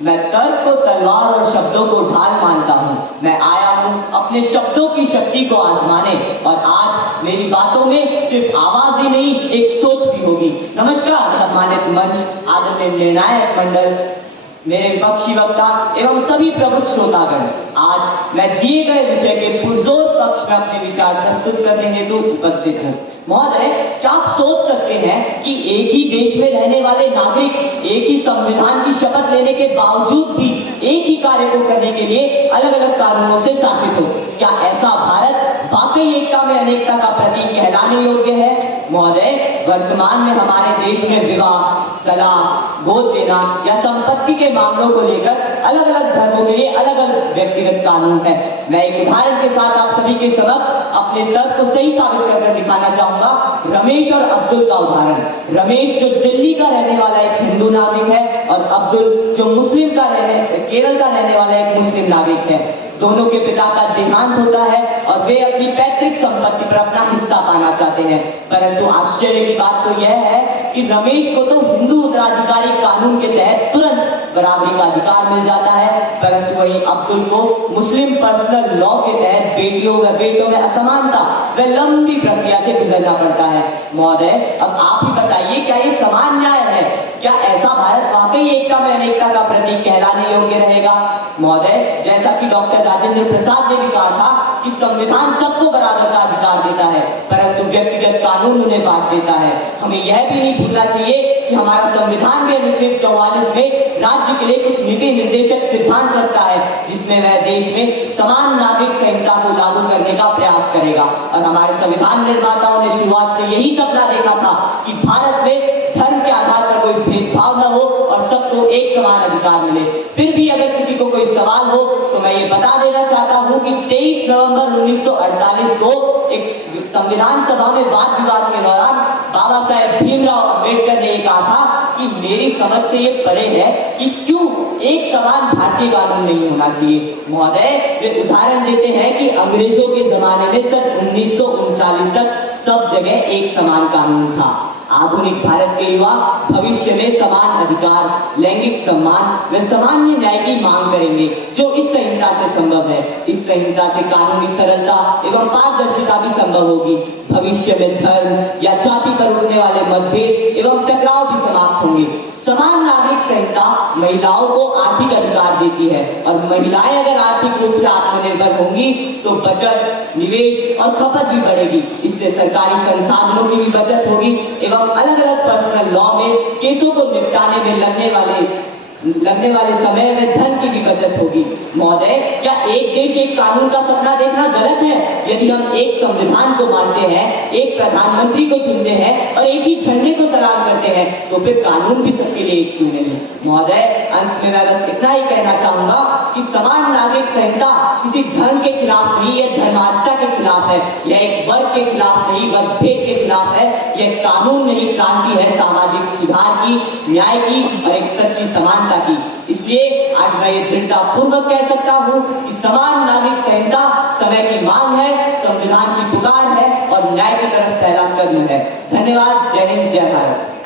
मैं तर्क को तलवार और शब्दों को ढाल मानता हूँ। मैं आया हूँ अपने शब्दों की शक्ति को आजमाने, और आज मेरी बातों में सिर्फ आवाज ही नहीं, एक सोच भी होगी। नमस्कार सम्मानित मंच, आदरणीय निर्णायक मंडल, मेरे विपक्षी वक्ता एवं सभी प्रमुख श्रोतागण। आज मैं दिए गए विषय के पुरजोर पक्ष में अपने विचार प्रस्तुत करने हेतु उपस्थित हूँ। महोदय, क्या आप सोच सकते हैं कि एक ही देश में रहने वाले नागरिक एक ही संविधान की शपथ लेने के बावजूद भी एक ही कार्य को करने के लिए अलग अलग कानूनों से शासित हो? क्या ऐसा भारत वाकई एकता में अनेकता का प्रतीक कहलाने योग्य है? महोदय, वर्तमान में हमारे देश में विवाह, तलाक, गोद देना या संपत्ति के मामलों को लेकर अलग अलग धर्मों के लिए अलग अलग व्यक्तिगत कानून है। मैं एक उदाहरण के साथ आप सभी के समक्ष अपने तर्क को सही साबित करके दिखाना चाहूंगा। रमेश और अब्दुल का उदाहरण। रमेश जो दिल्ली का रहने वाला एक हिंदू नागरिक है, और अब्दुल जो केरल का रहने वाला एक मुस्लिम नागरिक है। दोनों के पिता का देहांत होता है और वे अपनी पैतृक संपत्ति पर अपना हिस्सा पाना चाहते हैं। परंतु आश्चर्य की बात तो यह है कि रमेश को तो हिंदू उत्तराधिकारी कानून के तहत तुरंत बराबरी का अधिकार मिल जाता है, परंतु वही अब्दुल को मुस्लिम पर्सनल लॉ के तहत बेटियों व बेटों में असमानता व लंबी प्रक्रिया से गुजरना पड़ता है। महोदय, अब आप ही बताइए, क्या ये समान न्याय है? क्या ऐसा भारत वाकई एकता में अनेकता का प्रतीक कहलाने योग्य रहेगा? महोदय, जैसा कि डॉक्टर राजेंद्र प्रसाद ने भी कहा था कि संविधान सबको बराबर का अधिकार देता है, परंतु व्यक्तिगत कानून उन्हें बांट देता है। हमें यह भी नहीं भूलना चाहिए कि हमारा संविधान के अनुच्छेद 44 में राज्य के लिए कुछ नीति निर्देशक सिद्धांत रखता है, जिसमें वह देश में समान नागरिक संहिता को लागू करने का प्रयास करेगा। और हमारे संविधान निर्माताओं ने शुरुआत से यही सपना देखा था कि भारत में धर्म के आधार पर कोई भेदभाव न हो और सबको एक समान अधिकार मिले। फिर भी अगर किसी को कोई सवाल हो तो मैं ये बता देना चाहता हूँ कि 23 नवंबर 1948 को एक संविधान सभा में वाद विवाद के दौरान बाबा साहेब भीमराव अम्बेडकर ने कहा था कि मेरी समझ से ये परे है कि क्यों एक समान भारतीय कानून नहीं होना चाहिए। महोदय, वे उदाहरण देते हैं कि अंग्रेजों के जमाने में सन 1939 तक सब जगह एक समान कानून था। आधुनिक भारत के युवा भविष्य में समान अधिकार, लैंगिक सम्मान व सामान्य न्याय की मांग करेंगे, जो इस संहिता से संभव है। इस संहिता से कानूनी सरलता एवं पारदर्शिता भी संभव होगी। भविष्य में धर्म या जाति पर उठने वाले मतभेद एवं टकराव भी समाप्त होंगे। समान नागरिक संहिता महिलाओं को आर्थिक अधिकार देती है, और महिलाएं अगर आर्थिक रूप से आत्मनिर्भर होंगी तो बचत, निवेश और खपत भी बढ़ेगी। इससे सरकारी संसाधनों की भी बचत होगी एवं अलग अलग पर्सनल लॉ में केसों को निपटाने में लगने वाले समय में धन की भी बचत होगी। महोदय, क्या एक देश एक कानून का सपना देखना गलत है? यदि हम एक संविधान को मानते हैं, एक प्रधानमंत्री को चुनते हैं और एक ही झंडे को सलाम करते हैं, तो फिर कानून भी सबके लिए एक क्यों नहीं? महोदय, अंत में मैं बस इतना ही कहना चाहूंगा कि समान नागरिक संहिता किसी धर्म के खिलाफ नहीं, यह धर्मास्था के खिलाफ है। यह एक वर्ग के खिलाफ नहीं, वर्ग भेद के खिलाफ है। यह कानून नहीं, क्रांति है सामाजिक सुधार की, न्याय की और एक सच्ची समानता की। इसलिए आज मैं ये दृढ़तापूर्वक कह सकता हूँ कि समान नागरिक संहिता समय की मांग है, संविधान की पुकार है और न्याय की तरफ पहला कदम है। धन्यवाद। जय हिंद, जय भारत।